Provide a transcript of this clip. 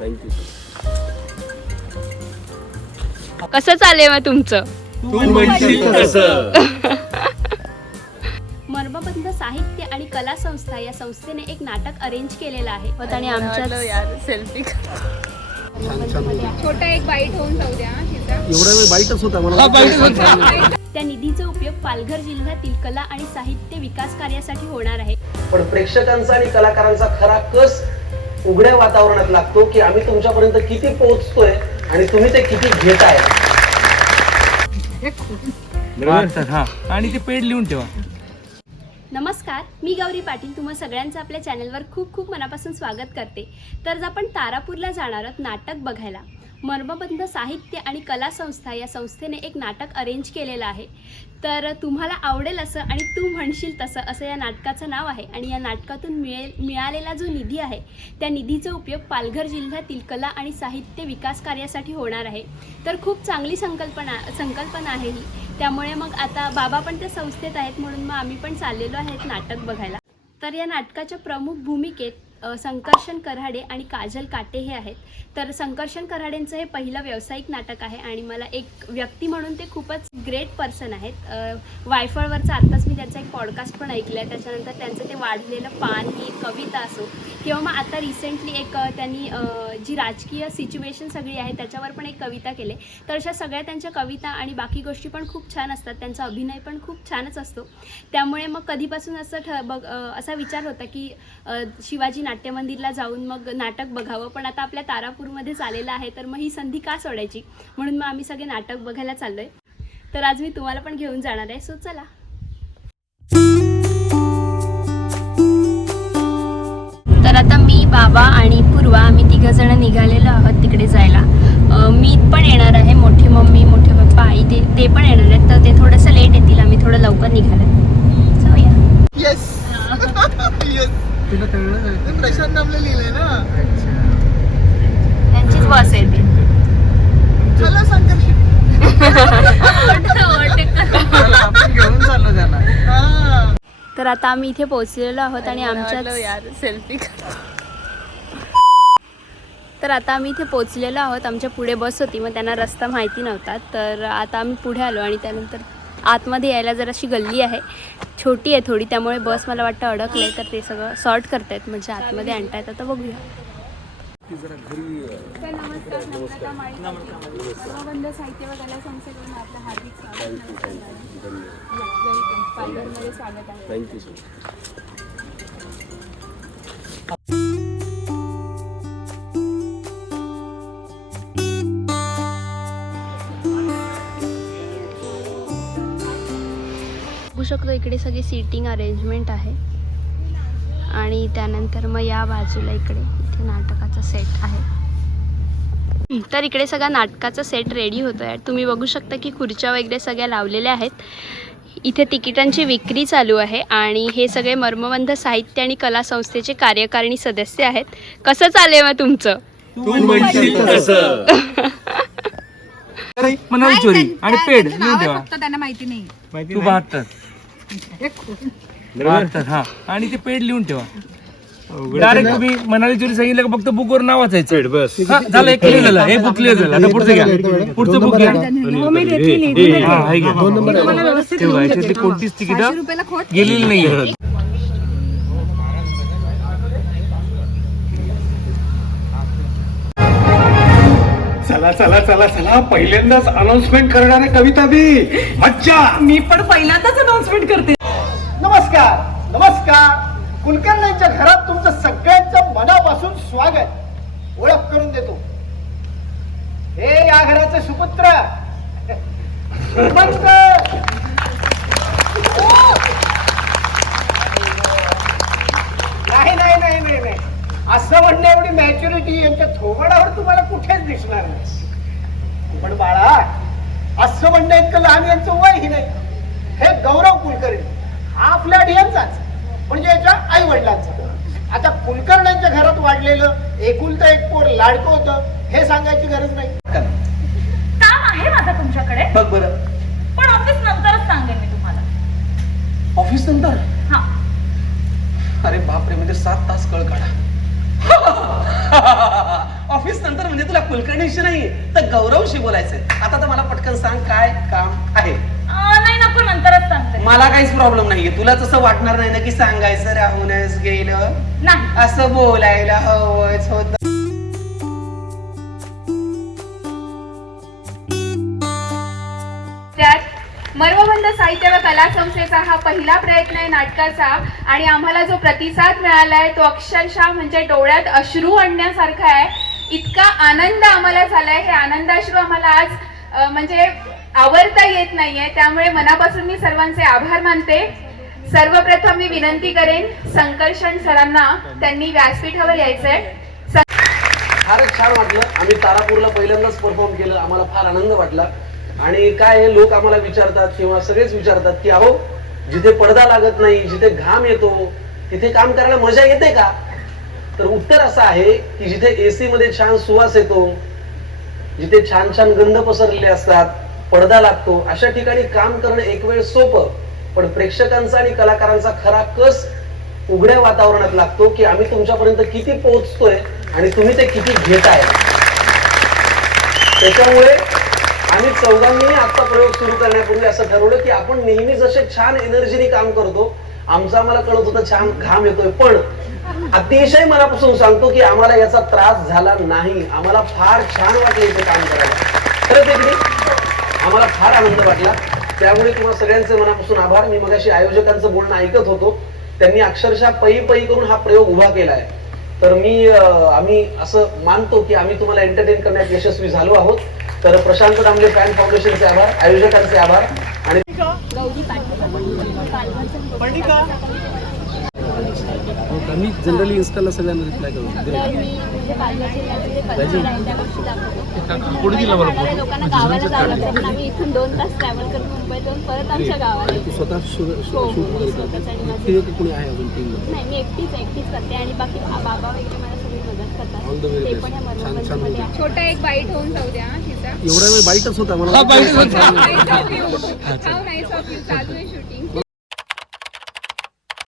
Thank you कसं चाललंय मग तुमचं? मर्मबंध साहित्य आणि कला संस्था या संस्थेने एक नाटक अरेंज केलेलं आहे. आणि आमच्या सेल्फी छोटा एक बाईट होऊन जाऊ द्या हिचा एवढा वेळ बाईटच होता मला. त्या निधीचा उपयोग पालघर जिल्ह्यातील कला आणि साहित्य विकास कार्यासाठी होणार आहे. पण प्रेक्षकांचा आणि कलाकारांचा खरा कस उघड्या वातावरणात लागतो की आम्ही तुमच्यापर्यंत किती पोहोचतोय आणि तुम्ही ते किती घेताय? हा आणि ते पेड लिहून ठेवा. नमस्कार मी गौरी पाटील. तुम्हा सगळ्यांचं आपल्या चॅनलवर खूप खूप मनापासून स्वागत करते. तर आपण तारापूरला जाणार आहोत नाटक बघायला. मर्मबंध साहित्य आणि कला संस्था या संस्थेने एक नाटक अरेंज केलेलं आहे. तर तुम्हाला आवडेल असं आणि तू म्हणशील तसं असं या नाटकाचं नाव आहे. आणि या नाटकातून मिळेल मिळालेला जो निधी आहे त्या निधीचा उपयोग पालघर जिल्ह्यातील कला आणि साहित्य विकास कार्यासाठी होणार आहे. तर खूप चांगली संकल्पना संकल्पना आहे ही. त्यामुळे मग आता बाबा पण त्या संस्थेत आहेत म्हणून मग आम्ही पण चाललेलो आहेत नाटक बघायला. तर या नाटकाच्या प्रमुख भूमिकेत संकर्षण कराडे आणि काजल काटे हे आहेत. तर संकर्षण कराडेंचं हे पहिलं व्यावसायिक नाटक आहे आणि मला एक व्यक्ती म्हणून ते खूपच ग्रेट पर्सन आहेत. वायफळवरचं आत्ताच मी त्यांचा एक पॉडकास्ट पण ऐकलं आहे त्याच्यानंतर त्यांचं ते वाढलेलं पान ही कविता असो किंवा मग आता रिसेंटली एक त्यांनी जी राजकीय सिच्युएशन सगळी आहे त्याच्यावर पण एक कविता केले. तर अशा सगळ्या त्यांच्या कविता आणि बाकी गोष्टी पण खूप छान असतात. त्यांचा अभिनय पण खूप छानच असतो. त्यामुळे मग कधीपासून असं ठ बघ असा विचार होता की शिवाजी नाट्यमंदिरला जाऊन मग नाटक बघावं. पण आता आपल्या तारापूरमध्येच आलेलं आहे तर मग ही संधी का सोडायची? म्हणून मग आम्ही सगळे नाटक बघायला चाललो आहे तर आज मी तुम्हाला पण घेऊन जाणार आहे. सो चला. तर आता मी बाबा आणि पूर्वा आम्ही तिघ जण निघालेलो आहोत तिकडे जायला. मी पण येणार आहे. मोठी मम्मी मोठे पप्पा आई ते ते पण येणार आहेत. तर ते थोडंसं लेट येतील. आम्ही थोडं लवकर निघालं जाऊया. येस येस तुला कळलं प्रशांत नामले लिहिलंय ना. त्यांचीच बस आहे ती. चला घेऊन चाललो तर आता आम्ही इथे पोहोचलेलो आहोत आणि आमच्या सेल्फी तर आता आम्ही इथे पोहोचलेलो आहोत. आमच्या पुढे बस होती मग त्यांना रस्ता माहिती नव्हता. तर आता आम्ही पुढे आलो आणि त्यानंतर आतमध्ये यायला जराशी गल्ली आहे. छोटी आहे थोडी त्यामुळे बस मला वाटतं अडकलं तर ते सगळं सॉर्ट करतायत म्हणजे आतमध्ये आणता आता बघूया. तर नमस्कार शकतो. इकडे सगळी सीटिंग अरेंजमेंट आहे. आणि त्यानंतर मग या बाजूला इकडे इथे नाटकाचा सेट आहे. तर इकडे सगळा नाटकाचा सेट रेडी होतो आहे तुम्ही बघू शकता की खुर्च्या वगैरे सगळ्या लावलेल्या आहेत. इथे तिकिटांची विक्री चालू आहे आणि हे सगळे मर्मबंध साहित्य आणि कला संस्थेचे कार्यकारिणी सदस्य आहेत. कसं चाललंय मग तुमचं? तू म्हणशील तसं. म्हणाली चोरी आणि पेड फक्त त्यांना माहिती नाही. हा. आणि ते पेड लिहून ठेवा. डायरेक्ट तुम्ही मनाली चोरी सांगितलं का फक्त बुकवर नाव वाचायचं पेड बस. हा, झालं एक क्लिअर झालं हे बुक क्लिअर झालं आता पुढचं घ्या. पुढचं बुक घ्या. हा, हे घ्या. ठेवा याच्यातली कोणतीच तिकीट गेलेली नाही चला चला चला चला. पहिल्यांदाच अनाउन्समेंट करणाऱ्या कविता बी. मज्जा. मी पण पहिल्यांदाच अनाउन्समेंट करते. नमस्कार नमस्कार. कुलकर्ण्यांच्या घरात तुमचं सगळ्यांचं मनापासून स्वागत. ओळख करून देतो. हे या घराचे सुपुत्र. श्रीमंत नाही नाही नाही नाही नाही असं म्हणणं एवढी मॅच्युरिटी यांच्या थोबडावर तुम्हाला कुठेच दिसणार नाही. पण बाळा असं म्हणणं इतकं लहान यांचं वय ही नाही. हे गौरव कुलकर्णी हा आपल्या डियांचाच म्हणजे याच्या आई वडिलांचा आता कुलकर्ण्यांच्या घरात वाढलेलं एकुलतं एक पोर लाडकं होतं हे सांगायची गरज नाही. काम आहे माझा तुमच्याकडे. बघ बरं. पण ऑफिस नंतरच सांगेन मी तुम्हाला. ऑफिस नंतर? हा. अरे बापरे म्हणजे सात तास कळ काढा. ऑफिस कुलकर्णीशी नाही तर गौरवशी बोलायचंय. आता तर मला पटकन सांग काय काम आहे. नाही नको नंतरच सांगते. मला काहीच प्रॉब्लेम नाहीये. तुला तसं वाटणार नाही ना की सांगायचं राहूनच गेलं. नाही. असं बोलायला हवंच होत. मर्मबंध साहित्य व कला संस्थेचा हा पहिला प्रयत्न आहे नाटकाचा. आणि आम्हाला जो प्रतिसाद मिळालाय तो अक्षरशः म्हणजे डोळ्यात अश्रू आणण्यासारखा आहे. इतका आनंद आम्हाला झालाय. हे आनंदाश्रू आम्हाला आज म्हणजे आवरता येत नाहीये. त्यामुळे मनापासून मी सर्वांचे आभार मानते. सर्वप्रथम मी विनंती करेन संकर्षण सरांना त्यांनी व्यासपीठावर यायचंय. फारच छान वाटलं. आम्ही तारापूरला पहिल्यांदाच परफॉर्म केलं. आम्हाला फार आनंद वाटला. आणि काय हे लोक आम्हाला विचारतात किंवा सगळेच विचारतात की अहो जिथे पडदा लागत नाही जिथे घाम येतो तिथे काम करायला मजा येते का? तर उत्तर असं आहे की जिथे एसी मध्ये छान सुवास येतो जिथे छान छान गंध पसरलेले असतात पडदा लागतो अशा ठिकाणी काम करणं एक वेळ सोपं. पण प्रेक्षकांचा आणि कलाकारांचा खरा कस उघड्या वातावरणात लागतो की आम्ही तुमच्यापर्यंत किती पोहोचतोय आणि तुम्ही ते किती घेताय. त्याच्यामुळे आम्ही चौघांनी आता प्रयोग सुरू करण्यापूर्वी असं ठरवलं की आपण नेहमी जसे छान एनर्जीने काम करतो आमचा आम्हाला कळत होतं छान घाम येतोय. पण अतिशय मनापासून सांगतो की आम्हाला याचा त्रास झाला नाही. आम्हाला फार छान वाटलं इथे काम करायला. खरंच आहे आम्हाला फार आनंद वाटला. त्यामुळे तुम्हाला सगळ्यांचे मनापासून आभार. मी मगाशी आयोजकांचं बोलणं ऐकत होतो. त्यांनी अक्षरशः पई पई करून हा प्रयोग उभा केलाय. तर मी आम्ही असं मानतो की आम्ही तुम्हाला एंटरटेन करण्यात यशस्वी झालो आहोत. तर प्रशांत दामले फॅन फाउंडेशनचे आभार आयोजकांचे आभार आणि गौरी मी जनरली इन्स्टाला सगळ्यांना रिप्लाय करतो. तर मी म्हणजे कोणी दिला मला आम्हाला लोकांना गावाला जावं लागतं पण आम्ही इथून दोन तास ट्रॅव्हल करून मुंबईत येऊन परत आमच्या गावाला तू येतो. स्वतः शूट हो, हो, मी वगैरे करते कोणी आहे अजून एकटीच एकटीच करते आणि बाकी बाबा वगैरे मला. छोटा एक बाईट होऊन जाऊ द्या हा तिचा. एवढा वेळ बाईटच होता मला